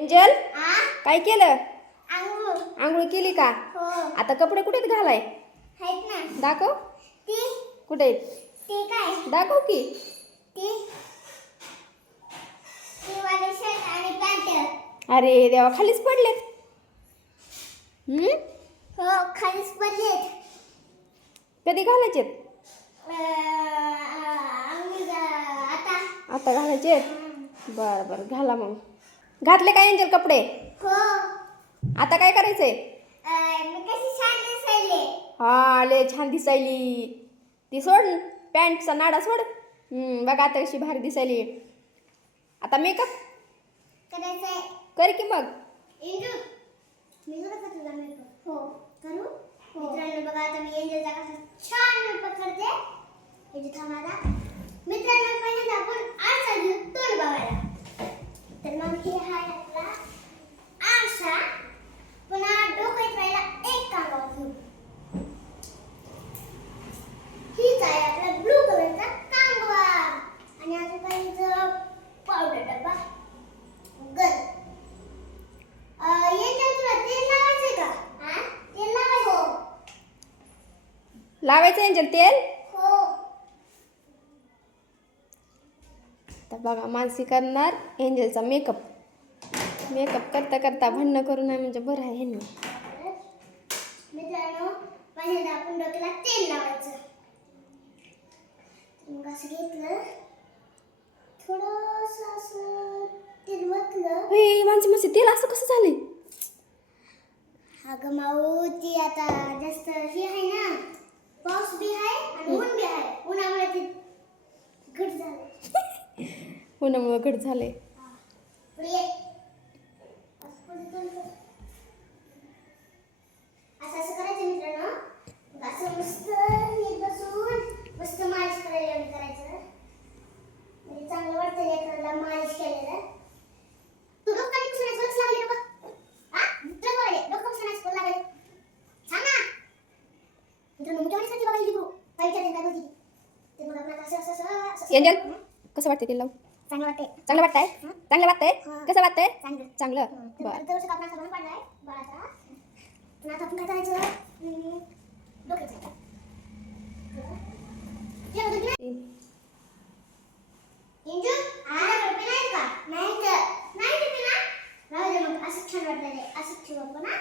Angel? आ? काय केलं? आंघोळ. केली का? हो. आता कपडे कुठे घालाय? दाखव. कुठे आहेत? ते काय? दाखव की. अरे देवा खालीच पडलेत. हम्म? हो खालीच पडलेत. कधी आता. आता घालायचे बरं बरं घाला मग. घातले काय एंजल कपडे? हो. आता काय करायचंय? मी कशी छान दिसायले. हा लय छान दिसायली. ती सोड पॅन्टचा नाडा सोड. हम्म, बघा आता कशी भारी दिसायली. आता मेकअप करायचंय. कर की मग. इंदू मी करू का तुझा मेकअप हो करू? मित्रांनो बघा आता मी एंजलचा कसा छान मेकअप करते. इथे थांबायला मित्रांनो पहिल्यांदा आपण घेऊ तोंड बघायला. तर मग हे हाय आपला आरसा पुन्हा डोक्यात राहिला एक कांगावा घेऊ हीच आहे आपला ब्लू कलरचा कांगवा आणि अजून काही पावडर डब्बा गल येते तुला तेल लावायचे का हा तेल लावायचं लावायचं एंजल तेल? हो. तर बघा मानसी करणार एंजलचा मेकअप मेकअप करता करता भांडणं करू नये म्हणजे बरं आहे पहिल्यांदा आपण डोक्याला तेल लावायचं. मग असं घेतलं? थोडस असं तेल वतलं. मानसी मानसी तेल असं कसं झालंय? अगं माऊ ती आता जास्त हे आहे ना पाऊस बी आहे आणि ऊन बी आहे उन्हामुळे ती घट झालं उन्हामुळं घट झालंय पुढे ये. असं पुढे तोंड कर. असं असं करायचं मित्रांनो मग असं मस्त नीट बसून मस्त मालिश करायला एवढं करायचं म्हणजे चांगलं वाटतं लेकराला मालिश केलेलं तू डोक्याने पुसण्यास गरज लागली ना बघ हा डोकं वाढले डोकं पुसण्यास गरज लागली सांग ना मित्रांनो मी केवढी बघा लिहू काय विचारते काय बोलते ते मग आपण असं असं असं असं एंजल कसं वाटतं लावून चांगलं वाटते चांगलं वाटतंय चांगलं वाटतंय हा. कसं वाटतंय चांगलं चांगलं तर बरं दरवर्षी कापणार सगळं पडलाय बाळाचा पण आता आपण काय करायचं हम्म, डोक्याचं. इंजू, नाही का? नाही तर. नाही रुपये ना? राहू दे मग, असंच छान वाटलं रे. असंच ठेवू आपण, हा?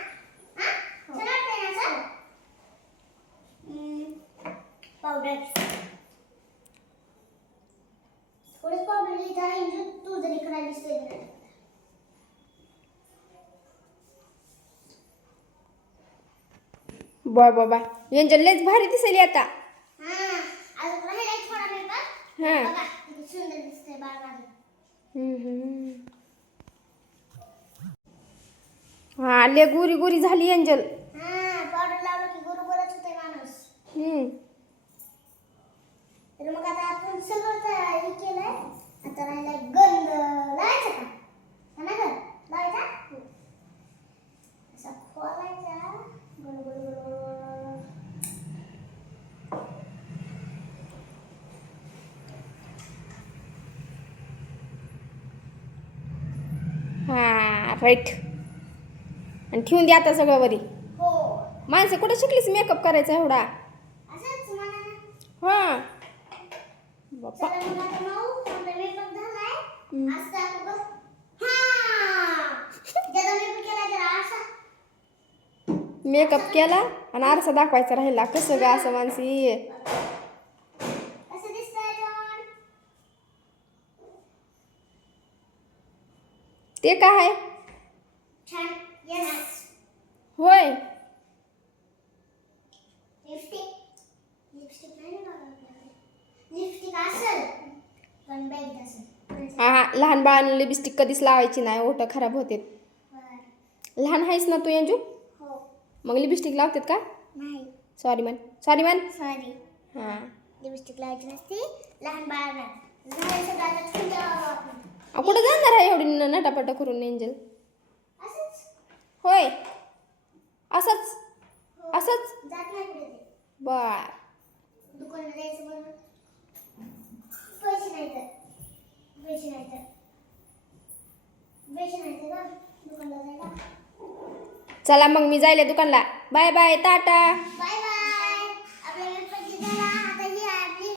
हा? छान वाटतंय ना असं? हम्म, पावडर थोडंच पावडर घ्यायचं इंजू तू जरी इकडे दिसतोय ना. Bye bye bye. एंजल लयच भारी दिसायली आता. हा लय गोरी गोरी झाली एंजल हा पावडर लावलं की बरोबरच होतंय माणूस. हम्म. तर मग आता आपण सगळं तयारी केलंय आता राहिला गंध लावायचा का हा ना गं लावायचा असा खोलायचा गोल गोल गोल गोल गोल. हा राईट आणि ठेवून द्या आता सगळं वरी. हो. माणसं कुठं शिकलीस मेकअप करायचा एवढा? हा. बाप्पा. मेकअप. हा. केला आणि आरसा दाखवायचा राहिला. कसं ग असं मानसी असं दिसतंय तोंड ते काय आहे? होय. हा लहान बाळांना लिपस्टिक कधीच लावायची नाही ओठ खराब होते. लहान आहेस ना तू यांजू हो. मग लिपस्टिक लावतात का? नाही. Sorry man sorry man sorry हां. लिपस्टिक लावायची नसते लहान बाळांना झालं सगळं आता ठेवून द्यावं आपण अ, कुठं जाणार आहे एवढी नटापटा करून एंजल? होय. असंच. असंच. बर चला मग मी जायला दुकानला. Bye bye tata.